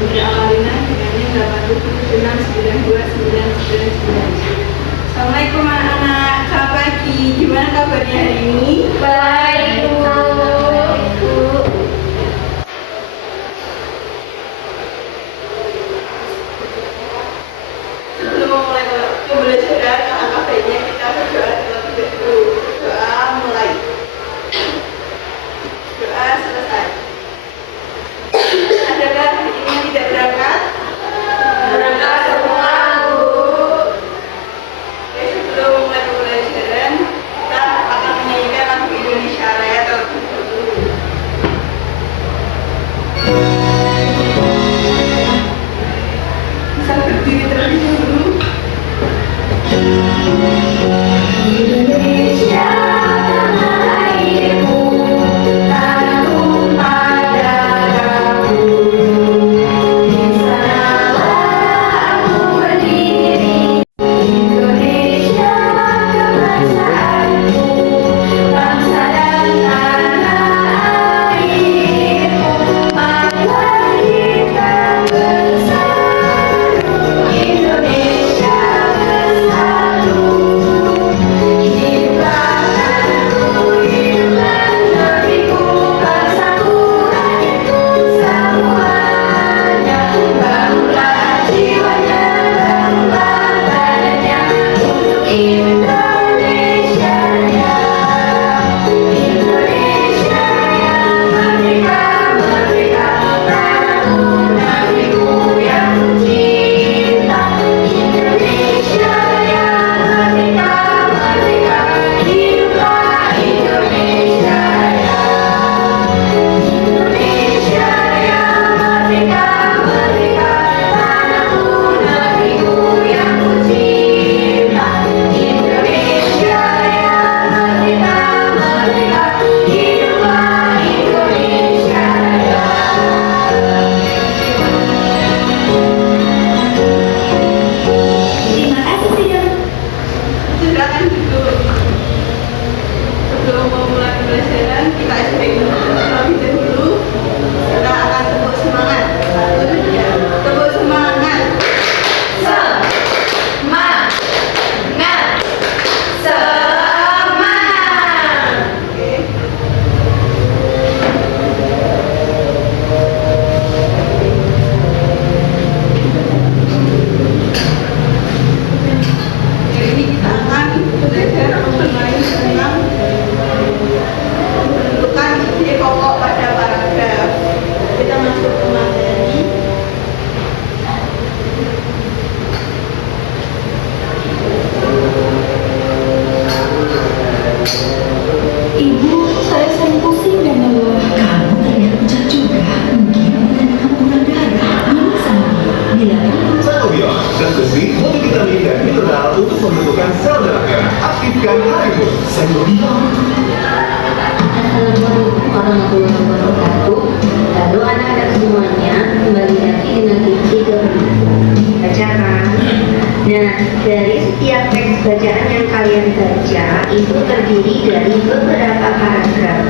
Putri Amalina dengan 8792999. Assalamualaikum anak-anak, selamat pagi. Gimana kabarnya hari ini? Baik, Bu. Sebelum memulai pembelajaran, alangkah baiknya kita berdoa terlebih dahulu. Doa mulai. Doa selesai. Adakah hari ini yang tidak berangkat? Berangkat semua, Bu. Oke, sebelum mulai pembelajaran, kita akan menyanyikan lagu Indonesia Raya terlebih dahulu. Bisa berdiri terlebih dahulu. Indonesia tanah airku, tanah tumpah darahku. Di sanalah aku berdiri. Indonesia kebangsaanku, bangsa dan tanah airku. Marilah kita bersatu, Indonesia bersatu. Hiduplah negeriku, bangsaku, rakyatku semuanya. Bangunlah jiwanya, bangunlah badannya untuk Indonesia Raya. Indonesia yang merdeka, merdeka, tanahku, negeriku yang kucinta. Indonesia yang merdeka, merdeka, hiduplah Indonesia Raya. Indonesia yang merdeka, merdeka, tanahku, negeriku yang kucinta. Indonesia yang merdeka, merdeka, hiduplah Indonesia Raya. Terima kasih, Sidang. Silakan duduk. Sebelum memulai pembelajaran, kita SBK terlebih dahulu. Kita akan tepuk semangat. 1, 2, tepuk semangat. Semangat, semangat. Oke. Hari ini kita akan belajar mengenai tentang menentukan ide pokok pada paragraf. Kita masuk ke materi. Ibu, saya sering pusing dan lelah. Kamu terlihat pucat juga. Mungkin menandakan kurang darah. Ini sama. Bila Sanobion dan besi, multivitamin dan mineral untuk membentukkan sel darah merah. Aktifkan Harimun. Sanobion. Assalamualaikum warahmatullahi wabarakatuh. Halo anak-anak semuanya, kembali lagi dengan Cici ke bacaan. Nah, dari setiap teks bacaan yang kalian baca itu terdiri dari beberapa paragraf.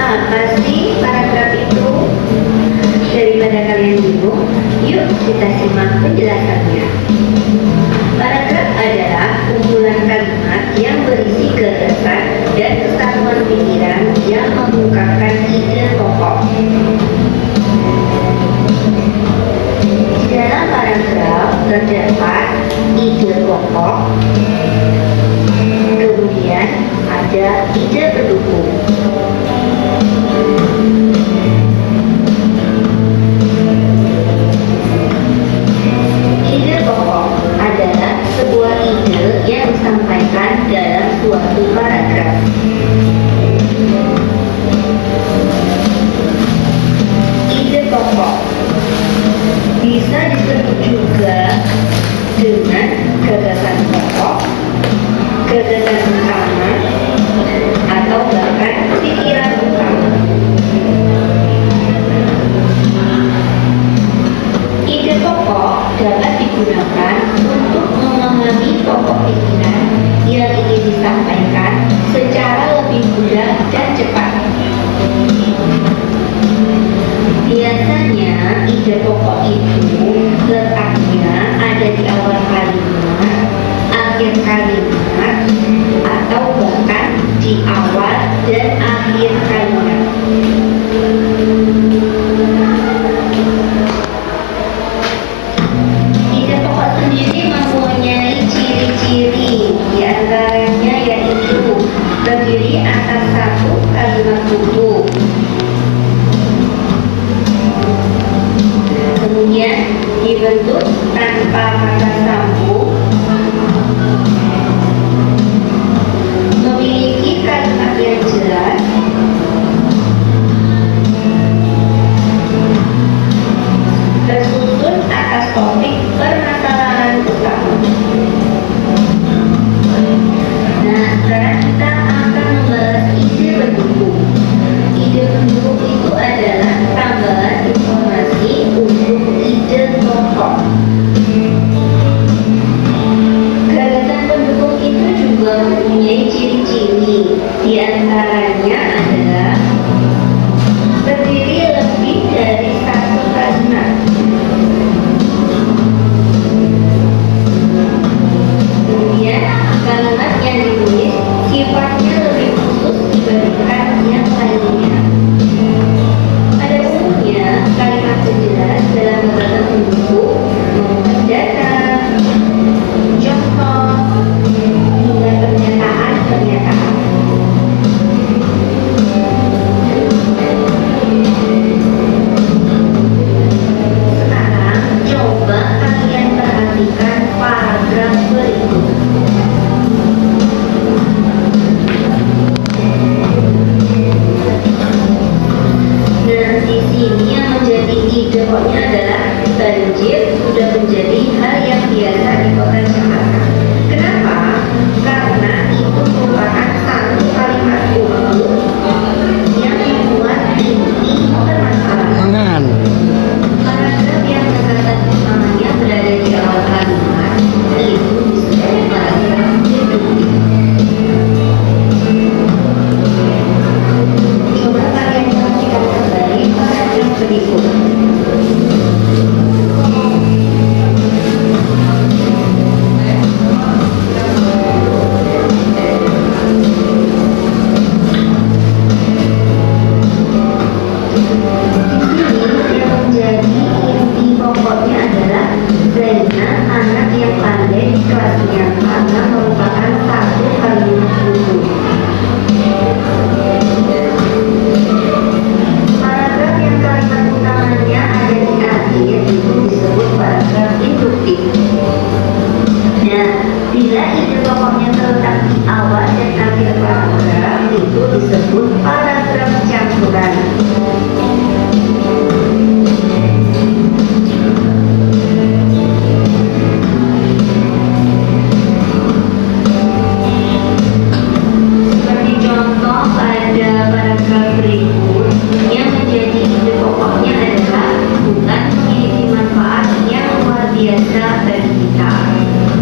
Apa sih paragraf itu? Daripada kalian bingung, yuk kita simak penjelasannya. Paragraf adalah kumpulan kalimat yang berisi gagasan dan kesatuan pikiran yang mengungkapkan ide pokok. Di dalam paragraf terdapat ide pokok, kemudian ada ide pendukung. Ide pokok adalah sebuah ide yang disampaikan dalam suatu paragraf. akhir kalimat. Ide pokok sendiri mempunyai ciri-ciri, di antaranya yaitu terdiri atas satu kalimat utuh, kemudian dibentuk tanpa kata sambung, memiliki kalimat yang jelas, tersusun atas topik permasalahan utama. Nah, sekarang kita akan membahas ide pendukung. Ide pendukung itu adalah tambahan informasi untuk ide pokok. Gagasan pendukung itu juga mempunyai ciri-ciri, di antaranya adalah terdiri lebih dari satu kalimat. Kemudian kalimat yang ditulis sifatnya lebih khusus dibandingkan yang lainnya. Pada umumnya kalimat penjelas dalam gagasan pendukung memuat data, contoh, hingga pernyataan-pernyataan. Sekarang coba kalian perhatikan paragraf berikut. Nah, di sini yang menjadi ide pokoknya adalah banjir sudah menjadi hal yang biasa di kota Jakarta. Kenapa? Karena itu merupakan satu kalimat utuh yang membuat inti permasalahan. Paragraf yang gagasan utamanya berada di awal kalimat itu disebut paragraf deduktif. Coba kalian perhatikan kembali paragraf berikut. Yang menjadi inti pokoknya adalah Zainab, anak yang pandai di kelasnya, karena merupakan satu kalimat utuh. Paragraf yang kalimat utamanya ada di akhir itu disebut paragraf induktif. Nah, bila ide pokoknya terletak di awal dan akhir paragraf itu disebut paragraf campuran. Seperti contoh pada paragraf berikut, yang menjadi ide pokoknya adalah bukan memiliki manfaat yang luar biasa bagi kita.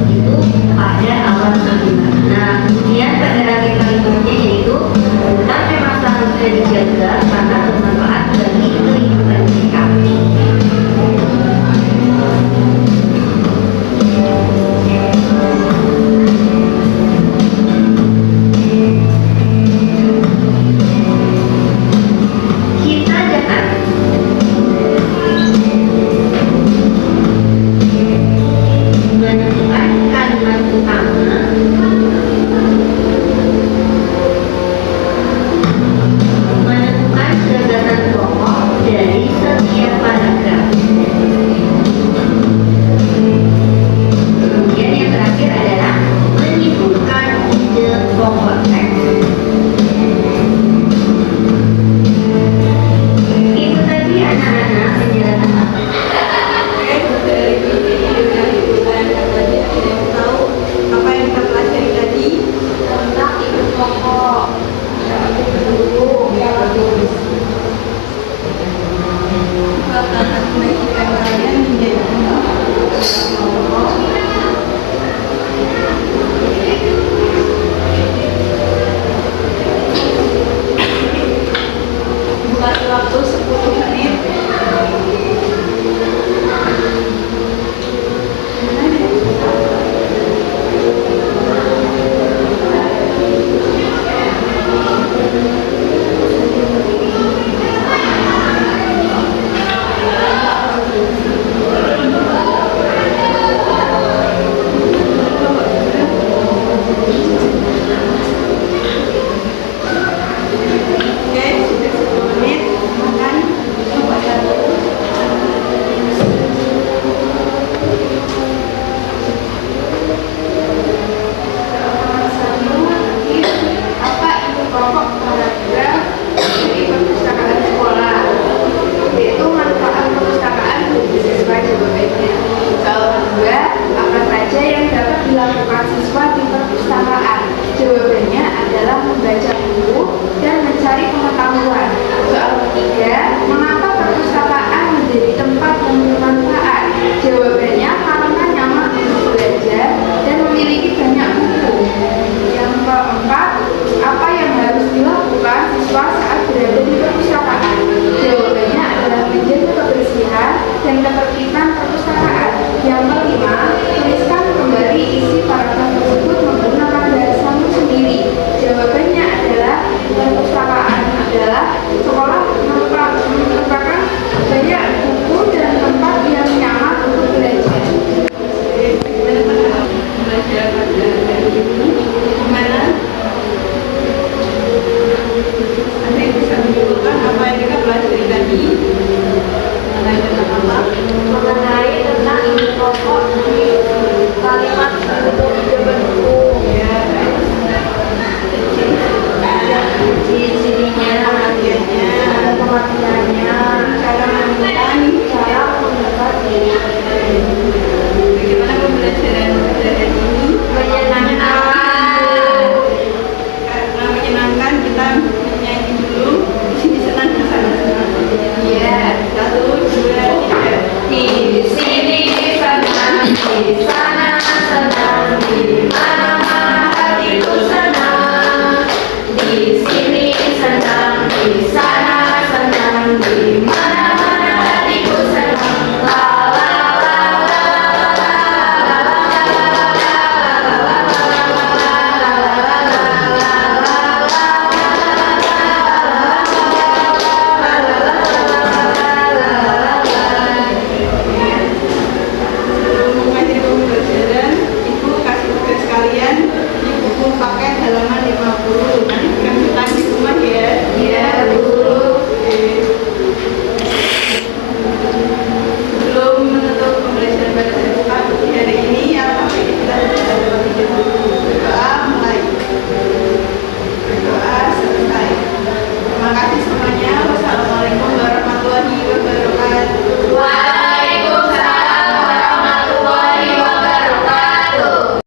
Itu pada awal kalimat. Nah, kemudian pada akhir kalimatnya yaitu bukan memang seharusnya dijaga karena bermanfaat bagi kehidupan kita. Kita dapat menentukan kalimat utama, menentukan gagasan pokok dari setiap paragraf. Kemudian yang terakhir adalah menyimpulkan ide pokok teks. Itu tadi anak-anak penjelasan. Dari video yang tadi ada yang tahu apa yang kita pelajari tadi tentang ide pokok, ide pendukung, ya bagus. Akan menjadikan kalian menjadi pokok. Bukan waktu 10 menit.